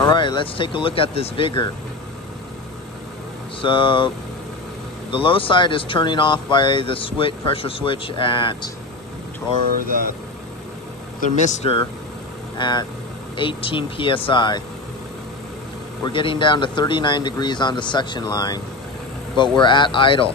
All right, let's take a look at this vigor. So the low side is turning off by the pressure switch or the thermistor at 18 psi. We're getting down to 39 degrees on the suction line, but we're at idle.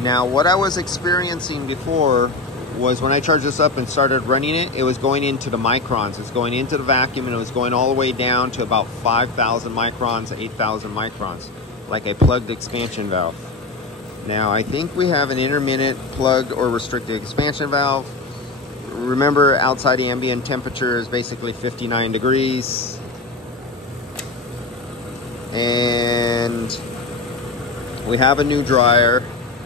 Now, what I was experiencing before was when I charged this up and started running it, it was going into the microns. It's going into the vacuum, and it was going all the way down to about 5,000 microns, 8,000 microns, like a plugged expansion valve. Now, I think we have an intermittent plugged or restricted expansion valve. Remember, outside the ambient temperature is basically 59 degrees. And we have a new dryer.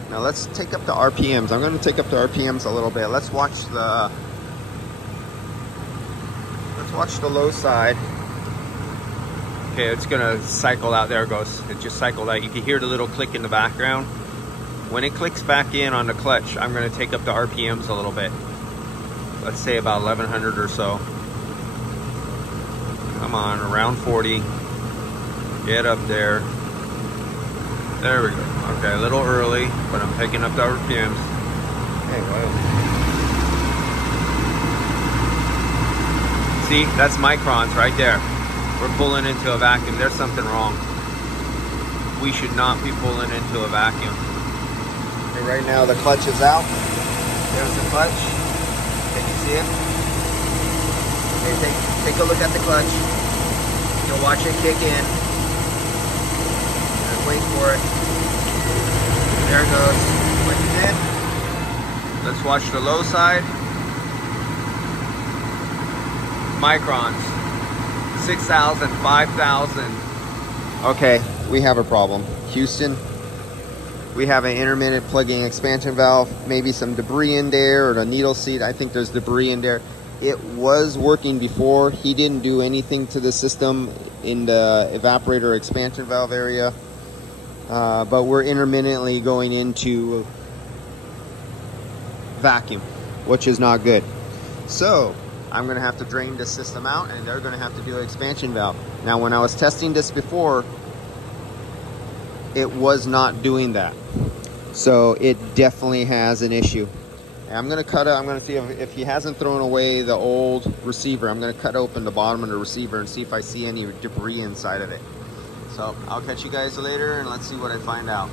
Now let's take up the RPMs. I'm going to take up the RPMs a little bit. Let's watch the low side. Okay, it's going to cycle out. There it goes. It just cycled out. You can hear the little click in the background. When it clicks back in on the clutch, I'm going to take up the RPMs a little bit. Let's say about 1100 or so. Come on, around 40. Get up there. There we go. Okay, a little early, but I'm picking up the RPMs. Hey, wow. See, that's microns right there. We're pulling into a vacuum. There's something wrong. We should not be pulling into a vacuum. Okay, right now the clutch is out. There's the clutch. Can you see it? Okay, take a look at the clutch. You'll watch it kick in. Wait for it. There it goes. Clicks in. Let's watch the low side. Microns. 6,000, 5,000. Okay, we have a problem. Houston, we have an intermittent plugging expansion valve. Maybe some debris in there, or the needle seat. I think there's debris in there. It was working before. He didn't do anything to the system in the evaporator expansion valve area. But we're intermittently going into vacuum, which is not good. So I'm going to have to drain this system out, and they're going to have to do an expansion valve. Now, when I was testing this before, it was not doing that. So it definitely has an issue. And I'm going to cut it. I'm going to see if he hasn't thrown away the old receiver. I'm going to cut open the bottom of the receiver and see if I see any debris inside of it. So I'll catch you guys later, and let's see what I find out.